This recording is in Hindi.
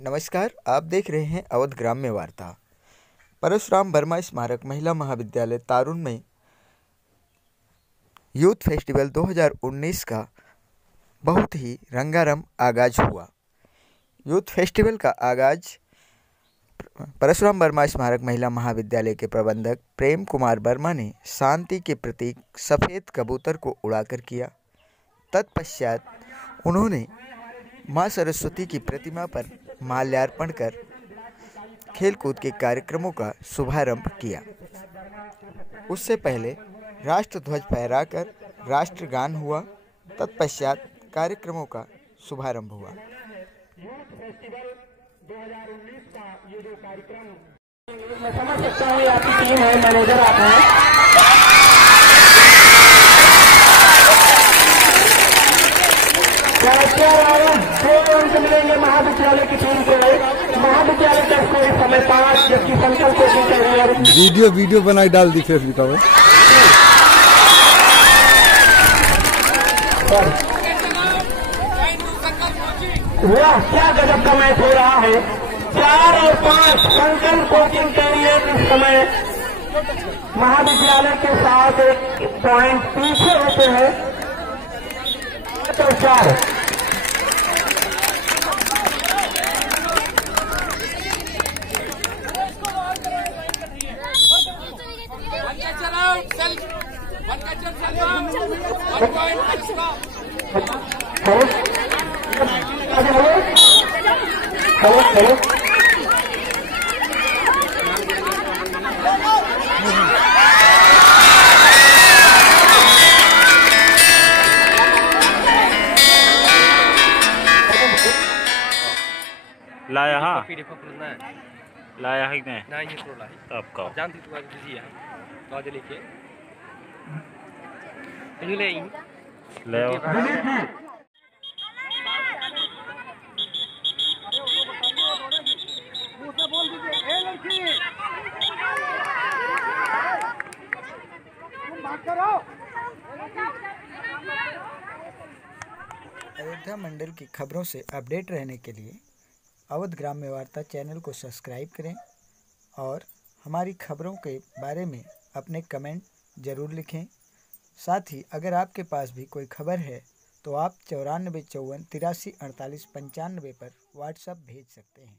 नमस्कार, आप देख रहे हैं अवध ग्राम्य वार्ता। परशुराम वर्मा स्मारक महिला महाविद्यालय तारुण में यूथ फेस्टिवल 2019 का बहुत ही रंगारंग आगाज हुआ। यूथ फेस्टिवल का आगाज परशुराम वर्मा स्मारक महिला महाविद्यालय के प्रबंधक प्रेम कुमार वर्मा ने शांति के प्रतीक सफ़ेद कबूतर को उड़ाकर किया। तत्पश्चात उन्होंने मां सरस्वती की प्रतिमा पर माल्यार्पण कर खेलकूद के कार्यक्रमों का शुभारंभ किया। उससे पहले राष्ट्र ध्वज फहराकर राष्ट्रगान हुआ। तत्पश्चात कार्यक्रमों का शुभारंभ हुआ। मैं समझ सकता हूँ आपकी टीम है, मैनेजर आप हैं। मिलेंगे महाविद्यालय की टीम को। महाविद्यालय का स्कोर इस समय 5, जबकि संकल्प कोशिश कर रही है। वीडियो बनाई डाल दी फेसबुक में। वाह, क्या गजब का मैच हो रहा है। 4 और 5 संकल्प कोचिंग कैरियर इस समय महाविद्यालय के साथ एक पॉइंट पीछे होते हैं। तो 4 लाया हाँ लाया है कि नहीं ये थोड़ा है तब का जानती तू आज बिजी है तो आज लेके ले ले अयोध्या मंडल की खबरों से अपडेट रहने के लिए अवध ग्राम्य वार्ता चैनल को सब्सक्राइब करें और हमारी खबरों के बारे में अपने कमेंट ज़रूर लिखें। साथ ही अगर आपके पास भी कोई खबर है तो आप 94 54 83 48 95 पर व्हाट्सएप भेज सकते हैं।